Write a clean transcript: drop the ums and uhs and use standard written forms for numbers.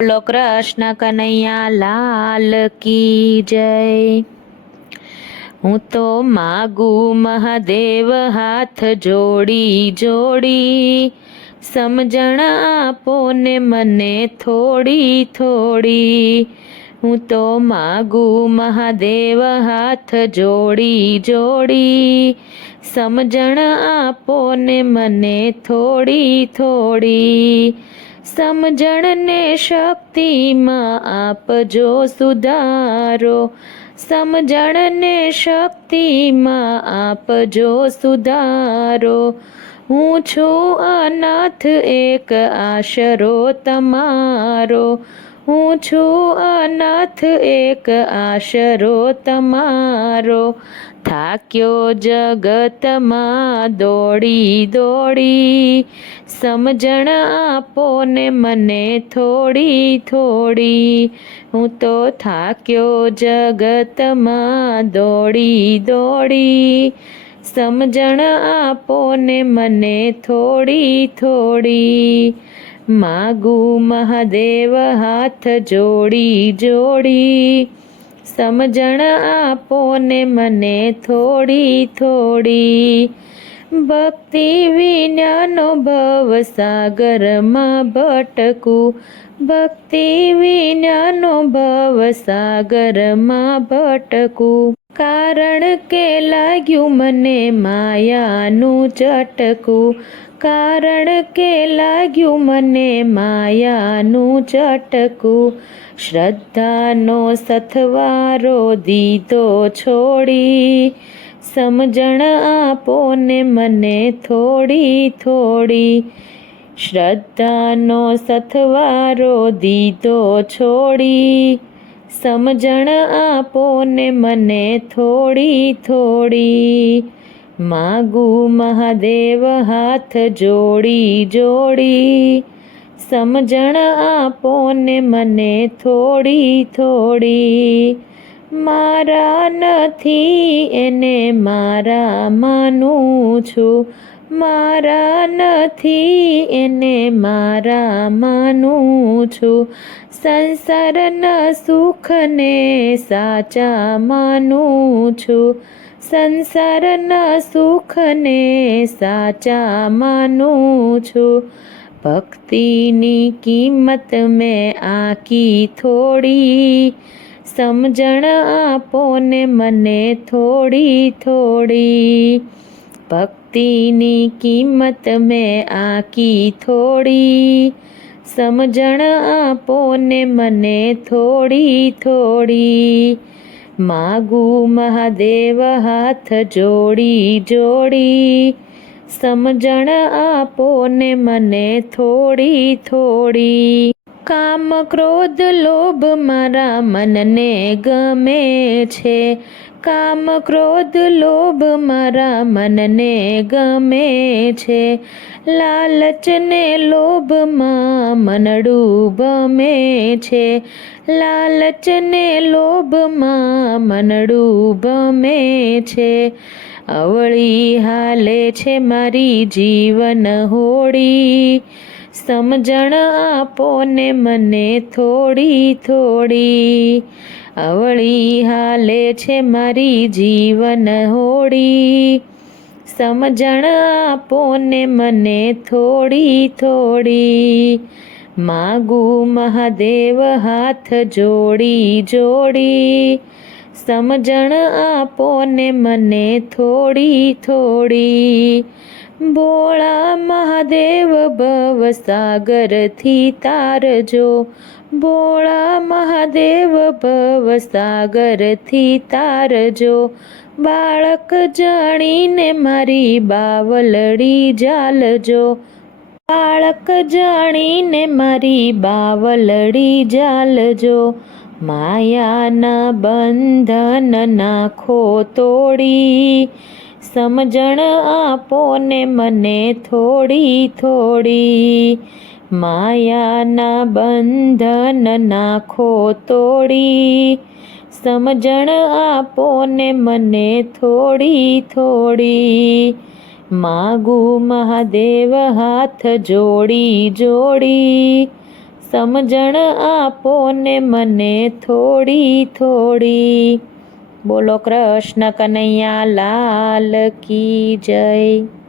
બોલો કૃષ્ણ કનૈયા લાલ કી જય। હું તો માગું મહાદેવ હાથ જોડી જોડી, સમજણ આપો ને મને થોડી થોડી। હું તો માગું મહાદેવ હાથ જોડી જોડી, સમજણ આપો ને મને થોડી થોડી। સમજણ ને શક્તિમાં આપજો સુધારો, સમજણ ને શક્તિમાં આપજો સુધારો। હું છું અનાથ એક આશરો તમારો, હું છું અનાથ એક આશરો તમારો। થાક્યો જગતમાં દોડી દોડી, સમજણ આપો ને મને થોડી થોડી। હું તો થાક્યો જગતમાં દોડી દોડી, સમજણ આપો ને મને થોડી થોડી। માગું મહાદેવ હાથ જોડી જોડી, સમજણ આપો ને મને થોડી થોડી। ભક્તિ વિનાનો ભવ સાગરમાં ભટકું, ભક્તિ વિનાનો ભવ સાગરમાં ભટકું। કારણ કે લાગ્યું મને માયાનું ચટકું, કારણ કે લાગ્યું મને માયાનું ચટકું। શ્રદ્ધાનો સથવારો દીધો છોડી, સમજણ આપો ને મને થોડી થોડી। શ્રદ્ધાનો સથવારો દીધો છોડી, સમજણ આપો ને મને થોડી થોડી। માગું મહાદેવ હાથ જોડી જોડી, સમજણ આપો ને મને થોડી થોડી। મારા નથી એને મારા માનું છું, મારા નથી એને મારા માનું છું। સંસારના સુખને સાચા માનું છું, સંસારના સુખને સાચા માનું છું। ભક્તિની કિંમત મેં આંકી થોડી, સમજણ આપો ને મને થોડી થોડી। ભક્તિની કિંમત મેં આંકી થોડી, સમજણ આપો ને મને થોડી થોડી। માગું મહાદેવ હાથ જોડી જોડી, સમજણ આપો ને મને થોડી થોડી। કામ ક્રોધ લોભ મારા મનને ગમે છે, કામ ક્રોધ લોભ મારા મનને ગમે છે। લાલચ ને લોભમાં મનડું ભમે છે, લાલચ ને લોભમાં મનડું ભમે છે। અવળી હાલે છે મારી જીવન હોડી, સમજણ આપો ને મને થોડી થોડી। અવળી હાલે છે મારી જીવન હોડી, સમજણ આપો ને મને થોડી થોડી। માગું મહાદેવ હાથ જોડી જોડી, સમજણ આપો ને મને થોડી થોડી। ભોળા મહાદેવ ભવ સાગરથી તારજો, ભોળા મહાદેવ ભવ સાગરથી તારજો। બાળક જાણીને મારી બાવલડી ઝાલજો, બાળક જાણીને મારી બાવલડી ઝાલજો। માયાના બંધન નાખો તોડી, સમજણ આપો ને મને થોડી થોડી। માયાના બંધન નાખો તોડી, સમજણ આપો ને મને થોડી થોડી। માગું મહાદેવ હાથ જોડી જોડી, સમજણ આપો ને મને થોડી થોડી. બોલો કૃષ્ણ કનૈયા લાલ કી જય.